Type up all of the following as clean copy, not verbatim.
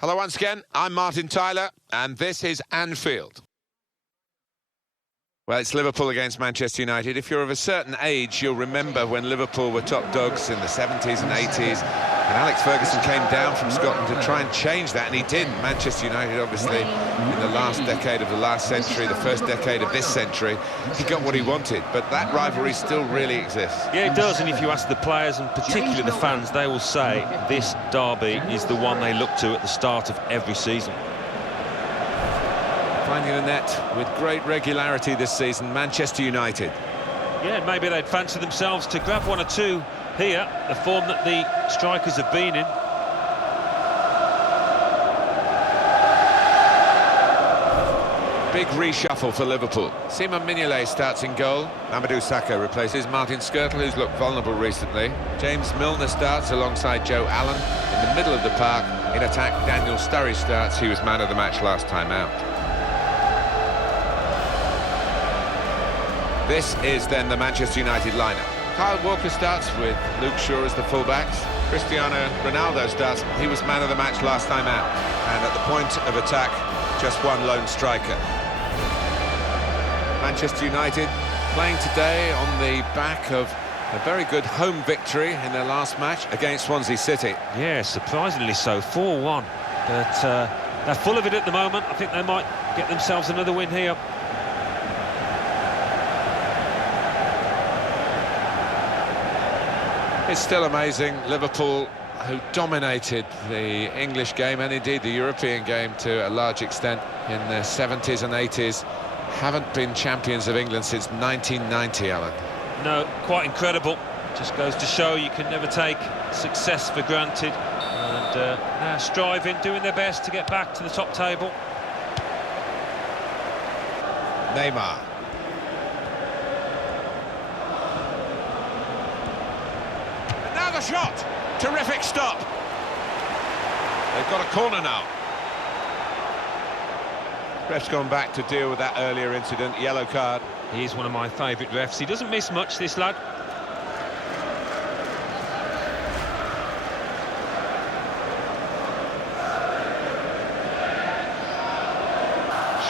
Hello once again, I'm Martin Tyler, and this is Anfield. Well, it's Liverpool against Manchester United. If you're of a certain age, you'll remember when Liverpool were top dogs in the 70s and 80s, and Alex Ferguson came down from Scotland to try and change that, and he did. Manchester United, obviously, in the last decade of the last century, the first decade of this century, he got what he wanted, but that rivalry still really exists. Yeah, it does, and if you ask the players, and particularly the fans, they will say this derby is the one they look to at the start of every season. Finding the net with great regularity this season, Manchester United. Yeah, maybe they'd fancy themselves to grab one or two here, the form that the strikers have been in. Big reshuffle for Liverpool. Simon Mignolet starts in goal. Mamadou Sakho replaces Martin Skrtel, who's looked vulnerable recently. James Milner starts alongside Joe Allen. In the middle of the park, in attack, Daniel Sturridge starts. He was man of the match last time out. This is then the Manchester United lineup. Kyle Walker starts with Luke Shaw as the fullbacks. Cristiano Ronaldo starts. He was man of the match last time out. And at the point of attack, just one lone striker. Manchester United playing today on the back of a very good home victory in their last match against Swansea City. Yeah, surprisingly so, 4-1. But they're full of it at the moment. I think they might get themselves another win here. It's still amazing. Liverpool, who dominated the English game and indeed the European game to a large extent in the 70s and 80s, haven't been champions of England since 1990, Alan. No, quite incredible. Just goes to show you can never take success for granted. And now striving, doing their best to get back to the top table. Neymar. A shot, terrific stop. They've got a corner now. Ref's gone back to deal with that earlier incident, yellow card. He's one of my favourite refs. He doesn't miss much, this lad.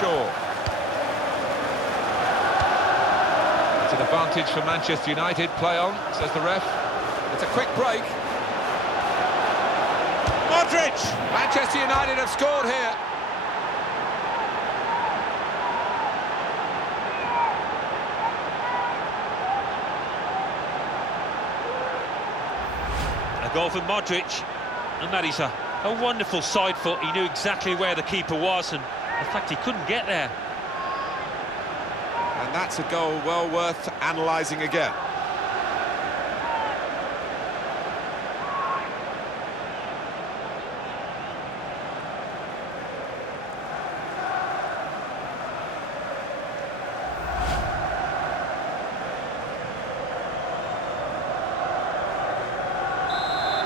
Shaw. It's an advantage for Manchester United. Play on, says the ref. It's a quick break. Modric! Manchester United have scored here. A goal for Modric. And that is a wonderful side foot. He knew exactly where the keeper was, and in fact he couldn't get there. And that's a goal well worth analysing again.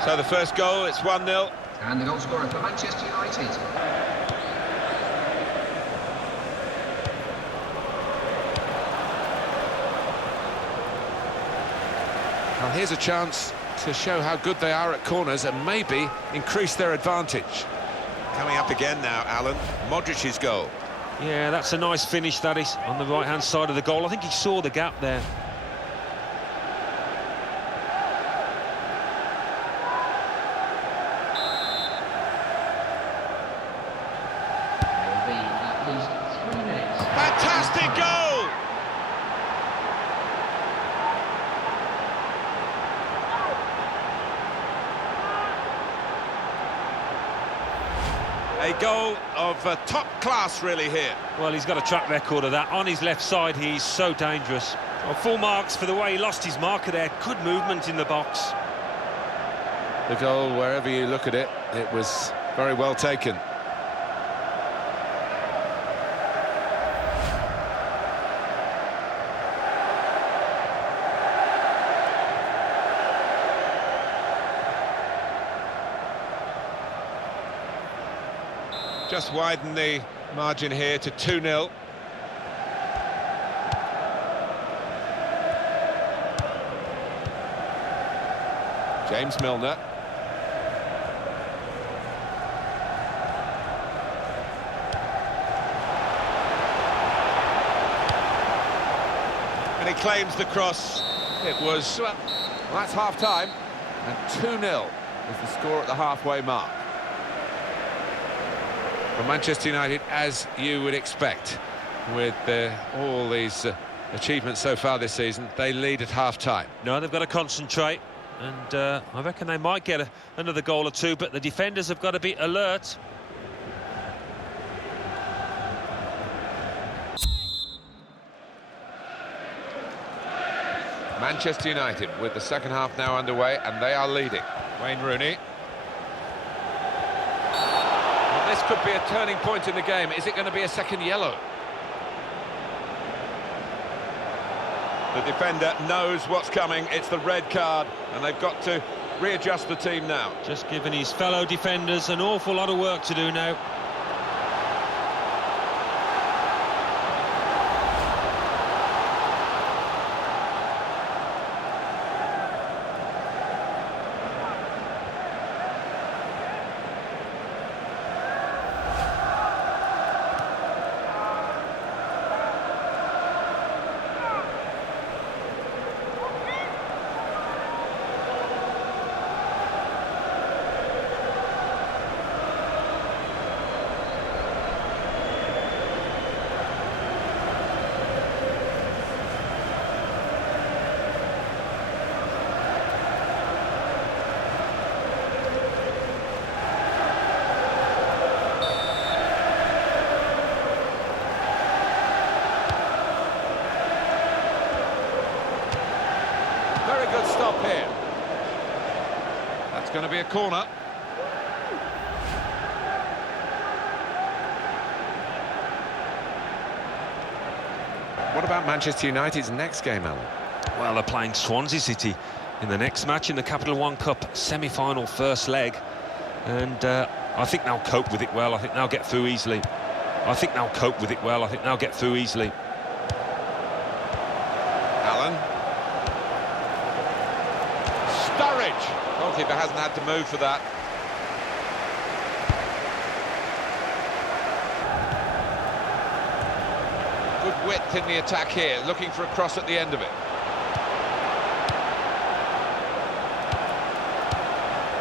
So the first goal, it's 1-0. And the goal scorer for Manchester United. Well, here's a chance to show how good they are at corners and maybe increase their advantage. Coming up again now, Alan, Modric's goal. Yeah, that's a nice finish, that is, on the right-hand side of the goal. I think he saw the gap there. Fantastic goal! A goal of top class, really, here. Well, he's got a track record of that. On his left side, he's so dangerous. Well, full marks for the way he lost his marker there. Good movement in the box. The goal, wherever you look at it, it was very well taken. Just widen the margin here to 2-0. James Milner. he claims the cross. It was... Well, that's half-time, and 2-0 is the score at the halfway mark. For Manchester United, as you would expect, with all these achievements so far this season, they lead at half-time. No, they've got to concentrate, and I reckon they might get another goal or two, but the defenders have got to be alert. Manchester United with the second half now underway, and they are leading. Wayne Rooney. Well, this could be a turning point in the game. Is it going to be a second yellow? The defender knows what's coming. It's the red card, and they've got to readjust the team now. Just giving his fellow defenders an awful lot of work to do now. Very good stop here. That's going to be a corner. What about Manchester United's next game, Alan? Well, they're playing Swansea City in the next match in the Capital One Cup semi-final first leg, and I think they'll cope with it well. I think they'll get through easily. I think they'll cope with it well. I think they'll get through easily. Alan. Sturridge. Goalkeeper hasn't had to move for that. Good width in the attack here, looking for a cross at the end of it.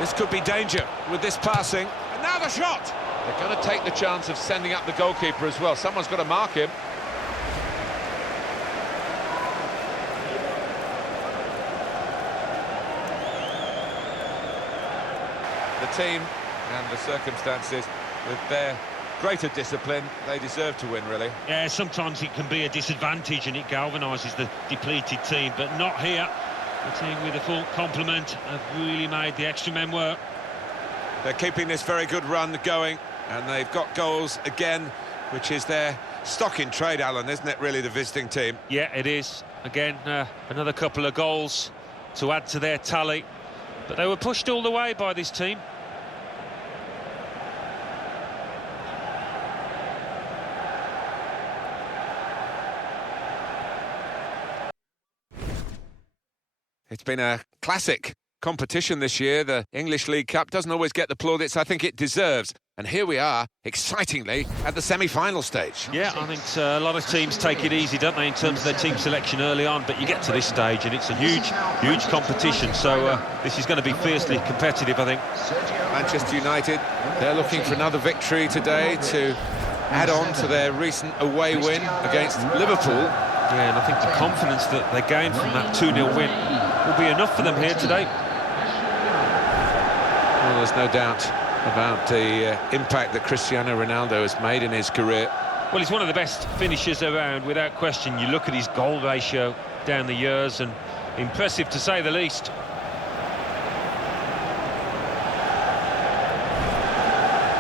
This could be danger with this passing. And now the shot! They're going to take the chance of sending up the goalkeeper as well. Someone's got to mark him. The team and the circumstances, with their greater discipline, they deserve to win, really. Yeah, sometimes it can be a disadvantage and it galvanises the depleted team, but not here. The team with a full complement have really made the extra men work. They're keeping this very good run going, and they've got goals again, which is their stock in trade, Alan, isn't it, really, the visiting team? Yeah, it is. Again, another couple of goals to add to their tally. But they were pushed all the way by this team. It's been a classic competition this year. The English League Cup doesn't always get the plaudits I think it deserves. And here we are, excitingly, at the semi-final stage. Yeah, I think a lot of teams take it easy, don't they, in terms of their team selection early on, but you get to this stage and it's a huge competition, so this is going to be fiercely competitive, I think. Manchester United, they're looking for another victory today to add on to their recent away win against Liverpool. Yeah, and I think the confidence that they gained from that 2-0 win will be enough for them here today. Well, there's no doubt about the impact that Cristiano Ronaldo has made in his career. Well, he's one of the best finishers around, without question. You look at his goal ratio down the years, and impressive to say the least.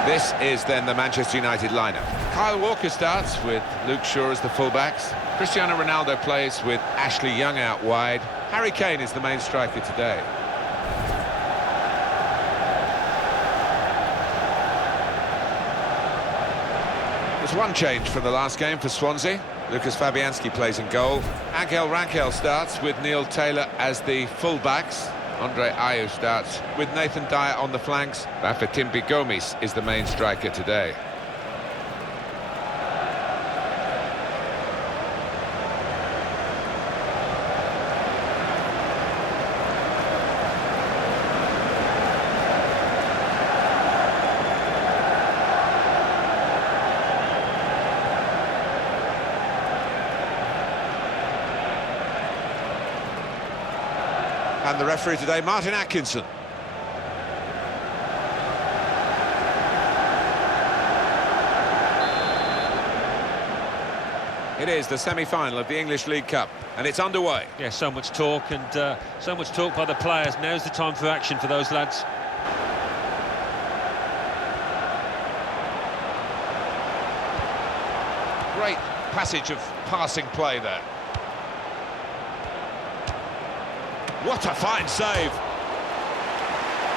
This is then the Manchester United lineup. Kyle Walker starts with Luke Shaw as the fullbacks. Cristiano Ronaldo plays with Ashley Young out wide. Harry Kane is the main striker today. There's one change from the last game for Swansea. Lucas Fabianski plays in goal. Angel Rangel starts with Neil Taylor as the full-backs. Andre Ayew starts with Nathan Dyer on the flanks. Bafétimbi Gomis is the main striker today. And the referee today, Martin Atkinson. It is the semi-final of the English League Cup, and it's underway. Yeah, so much talk, and so much talk by the players. Now's the time for action for those lads. Great passage of passing play there. What a fine save.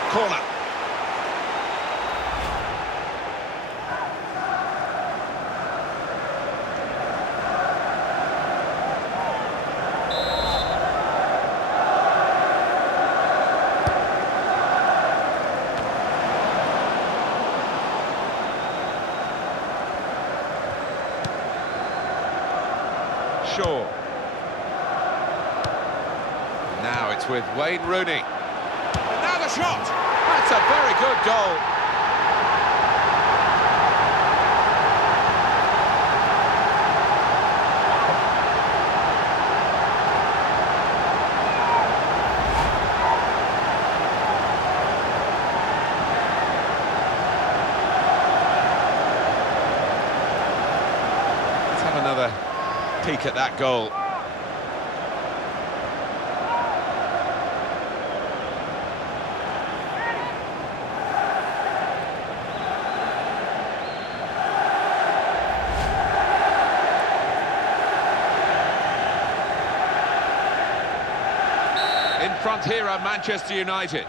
Corner. Shaw. Now it's with Wayne Rooney. And now the shot! That's a very good goal. Let's have another peek at that goal. In front here are Manchester United.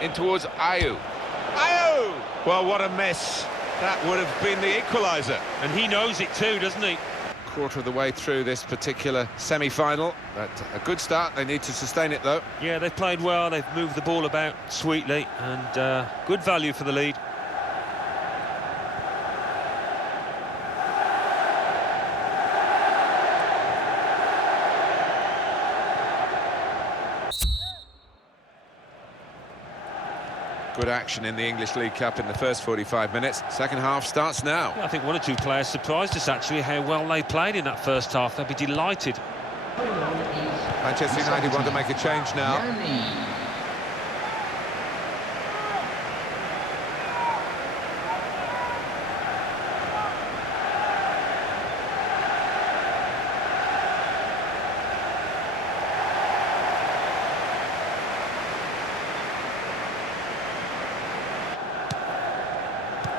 In towards Ayew. Ayew! Well, what a miss. That would have been the equaliser. And he knows it too, doesn't he? Quarter of the way through this particular semi-final. But a good start. They need to sustain it, though. Yeah, they've played well, they've moved the ball about sweetly, and good value for the lead. Good action in the English League Cup in the first 45 minutes. Second half starts now. I think one or two players surprised us, actually, how well they played in that first half. They'll be delighted. Manchester United want to make a change now.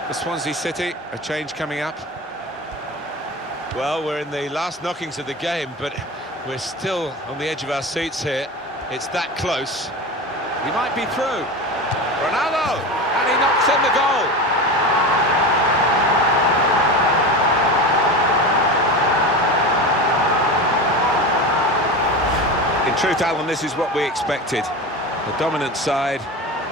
For Swansea City, a change coming up. Well, we're in the last knockings of the game, but we're still on the edge of our seats here. It's that close. He might be through. Ronaldo! And he knocks in the goal. In truth, Alan, this is what we expected. The dominant side,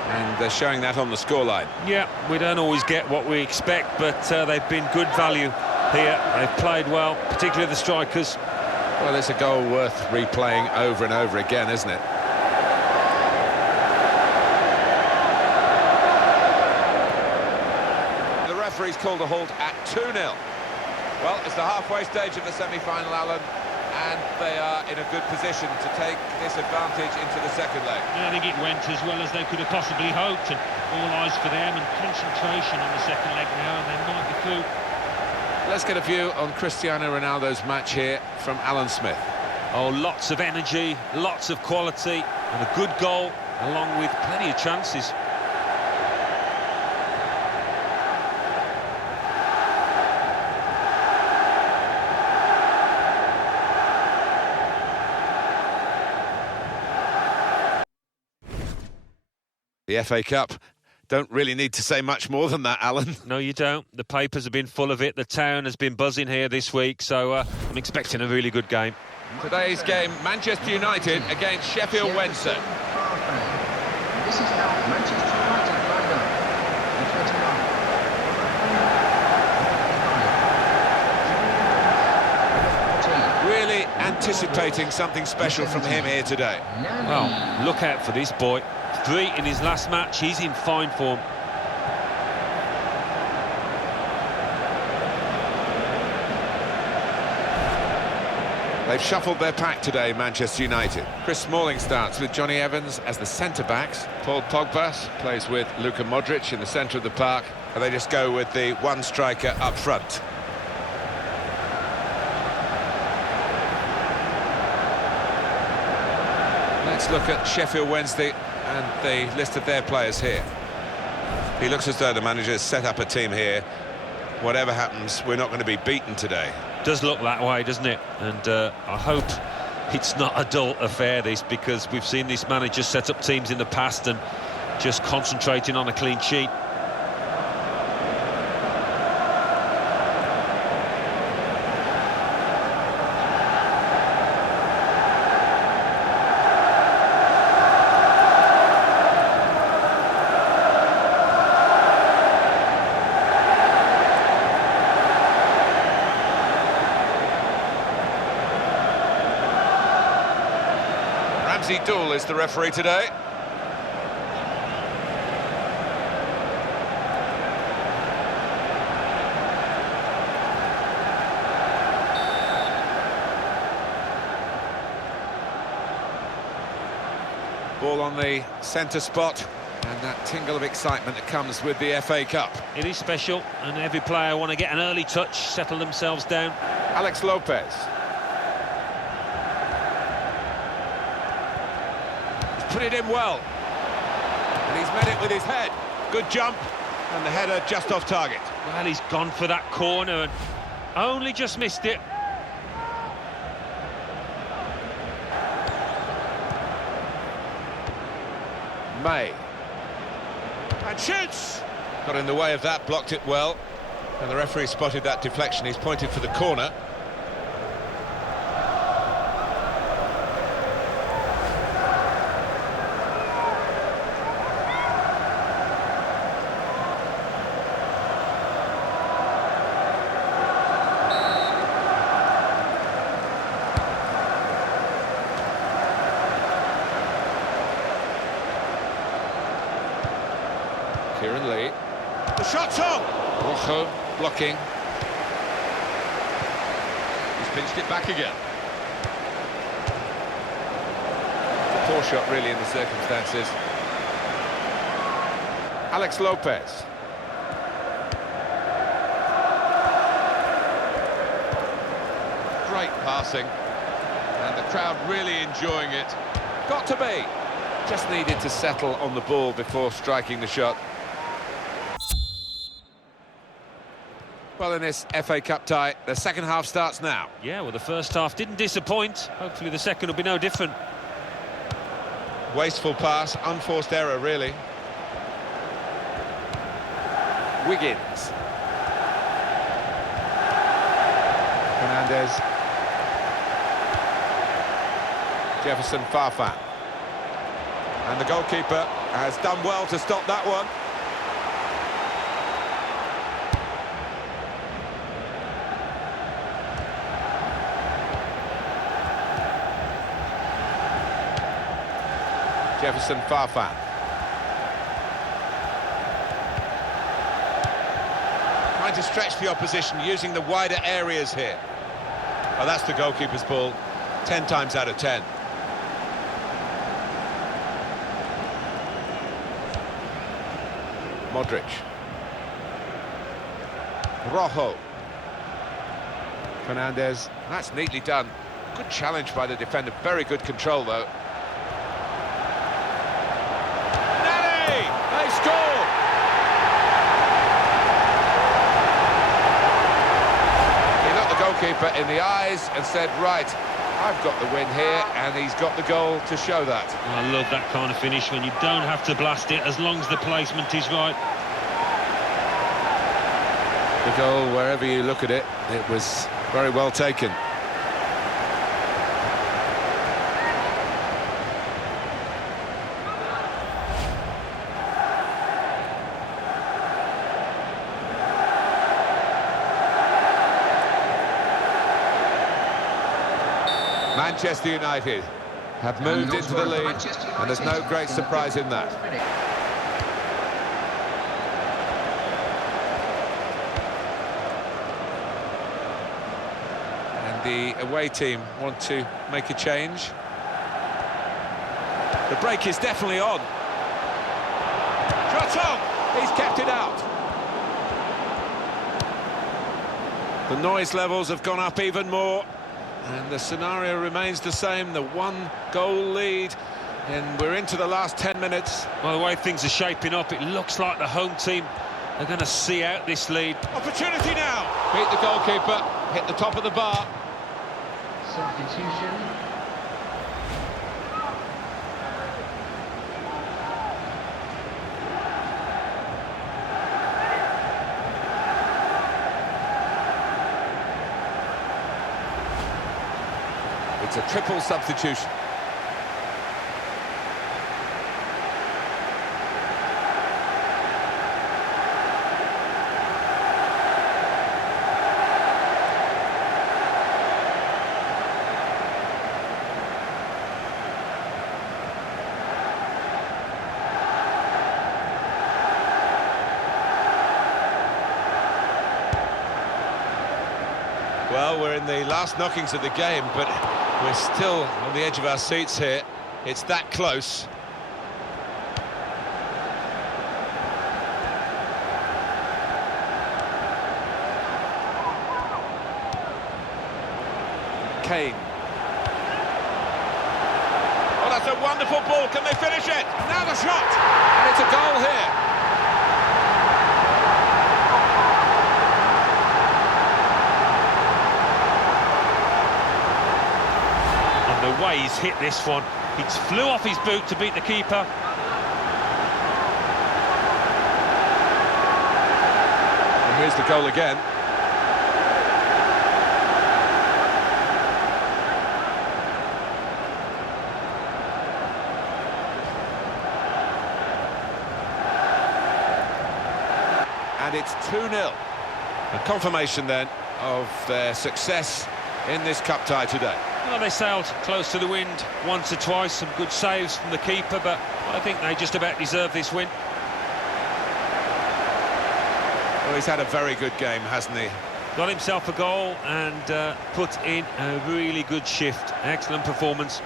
and they're showing that on the scoreline. Yeah, we don't always get what we expect, but they've been good value here. They've played well, particularly the strikers. Well, it's a goal worth replaying over and over again, isn't it? The referee's called a halt at 2-0. Well, it's the halfway stage of the semi-final, Alan, and they are in a good position to take this advantage into the second leg. Yeah, I think it went as well as they could have possibly hoped, and all eyes for them and concentration on the second leg now, and they might be through. Let's get a view on Cristiano Ronaldo's match here from Alan Smith. Oh, lots of energy, lots of quality, and a good goal, along with plenty of chances. The FA Cup. Don't really need to say much more than that, Alan. No, you don't. The papers have been full of it. The town has been buzzing here this week, so I'm expecting a really good game. Today's game, Manchester United against Sheffield Wednesday. This is how Manchester United lined up. Really anticipating something special from him here today. Well, look out for this boy. 3 in his last match. He's in fine form. They've shuffled their pack today, Manchester United. Chris Smalling starts with Johnny Evans as the centre-backs. Paul Pogba plays with Luka Modric in the centre of the park. And they just go with the one striker up front. Let's look at Sheffield Wednesday and the list of their players here. He looks as though the manager has set up a team here. Whatever happens, we're not going to be beaten today. Does look that way, doesn't it? And I hope it's not a dull affair, this, because we've seen this manager set up teams in the past and just concentrating on a clean sheet. Dool is the referee today. Ball on the centre spot, and that tingle of excitement that comes with the FA Cup. It is special, and every player want to get an early touch, settle themselves down. Alex Lopez. Put it in well, and he's met it with his head. Good jump, and the header just off target. Well, he's gone for that corner and only just missed it. May. And shoots! Got in the way of that, blocked it well. And the referee spotted that deflection. He's pointed for the corner. Kieran Lee. The shot's on! Rojo blocking. He's pinched it back again. It's a poor shot, really, in the circumstances. Alex Lopez. Great passing. And the crowd really enjoying it. Got to be. Just needed to settle on the ball before striking the shot. Well, in this FA Cup tie, the second half starts now. Yeah, well, the first half didn't disappoint. Hopefully the second will be no different. Wasteful pass, unforced error, really. Wiggins. Fernandez. Jefferson Farfan. And the goalkeeper has done well to stop that one. Jefferson Farfan. Trying to stretch the opposition, using the wider areas here. Oh, that's the goalkeeper's ball, 10 times out of 10. Modric. Rojo. Fernandez. That's neatly done. Good challenge by the defender. Very good control, though. They score! He looked the goalkeeper in the eyes and said, right, I've got the win here, and he's got the goal to show that. I love that kind of finish when you don't have to blast it as long as the placement is right. The goal, wherever you look at it, it was very well taken. Manchester United have moved into the lead, and there's no great surprise in that. And the away team want to make a change. The break is definitely on. Shot on! He's kept it out. The noise levels have gone up even more, and the scenario remains the same, the one-goal lead, and we're into the last 10 minutes. By the way things are shaping up, it looks like the home team are going to see out this lead. Opportunity now! Beat the goalkeeper, hit the top of the bar. Substitution. It's a triple substitution. Well, we're in the last knockings of the game, but we're still on the edge of our seats here. It's that close. Kane. Oh, that's a wonderful ball. Can they finish it? Now the shot! And it's a goal here. The way he's hit this one, he flew off his boot to beat the keeper. And here's the goal again. And it's 2-0. A confirmation then of their success in this cup tie today. Well, they sailed close to the wind once or twice, some good saves from the keeper, but I think they just about deserve this win. Well, he's had a very good game, hasn't he? Got himself a goal and put in a really good shift. Excellent performance.